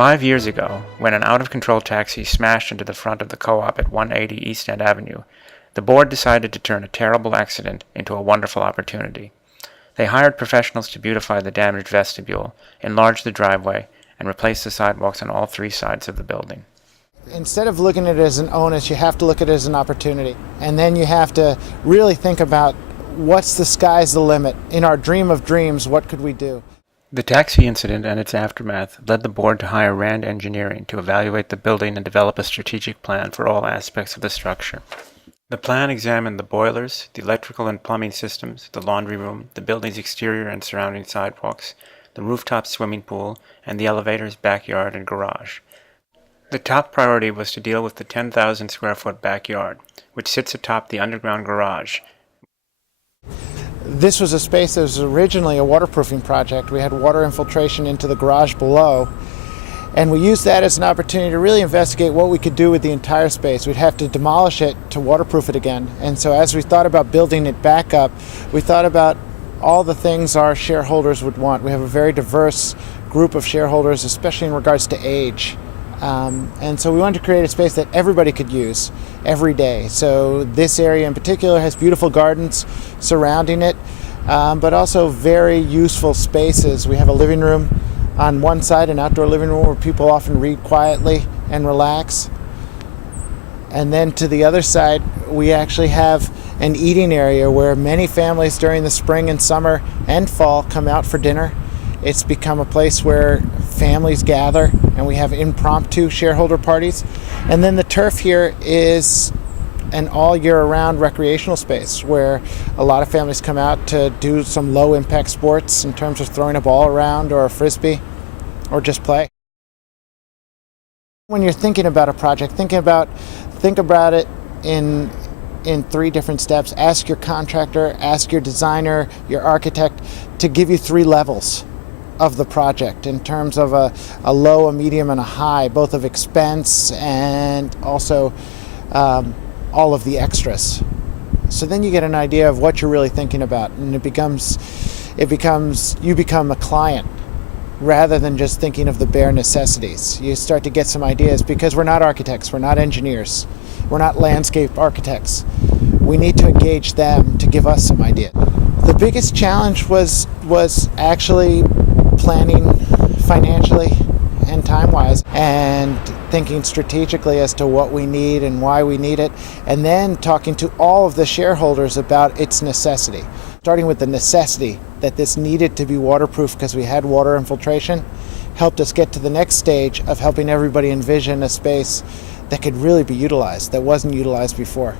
5 years ago, when an out-of-control taxi smashed into the front of the co-op at 180 East End Avenue, the board decided to turn a terrible accident into a wonderful opportunity. They hired professionals to beautify the damaged vestibule, enlarge the driveway, and replace the sidewalks on all 3 sides of the building. Instead of looking at it as an onus, you have to look at it as an opportunity. And then you have to really think about what's the sky's the limit. In our dream of dreams, what could we do? The taxi incident and its aftermath led the board to hire Rand Engineering to evaluate the building and develop a strategic plan for all aspects of the structure. The plan examined the boilers, the electrical and plumbing systems, the laundry room, the building's exterior and surrounding sidewalks, the rooftop swimming pool, and the elevators, backyard, and garage. The top priority was to deal with the 10,000 square foot backyard, which sits atop the underground garage. This was a space that was originally a waterproofing project. We had water infiltration into the garage below, and we used that as an opportunity to really investigate what we could do with the entire space. We'd have to demolish it to waterproof it again. And so as we thought about building it back up, we thought about all the things our shareholders would want. We have a very diverse group of shareholders, especially in regards to age. And so we wanted to create a space that everybody could use every day. So this area in particular has beautiful gardens surrounding it, but also very useful spaces. We have a living room on one side, an outdoor living room where people often read quietly and relax. And then to the other side, we actually have an eating area where many families during the spring and summer and fall come out for dinner. It's become a place where families gather, and we have impromptu shareholder parties. And then the turf here is an all year round recreational space where a lot of families come out to do some low impact sports in terms of throwing a ball around or a frisbee or just play. When you're thinking about a project, think about it in 3 different steps. Ask your contractor, ask your designer, your architect to give you 3 levels of the project in terms of a low, a medium, and a high, both of expense and also all of the extras. So then you get an idea of what you're really thinking about, and you become a client rather than just thinking of the bare necessities. You start to get some ideas because we're not architects, we're not engineers, we're not landscape architects. We need to engage them to give us some ideas. The biggest challenge was actually planning financially and time-wise, and thinking strategically as to what we need and why we need it, and then talking to all of the shareholders about its necessity. Starting with the necessity that this needed to be waterproof because we had water infiltration, helped us get to the next stage of helping everybody envision a space that could really be utilized, that wasn't utilized before.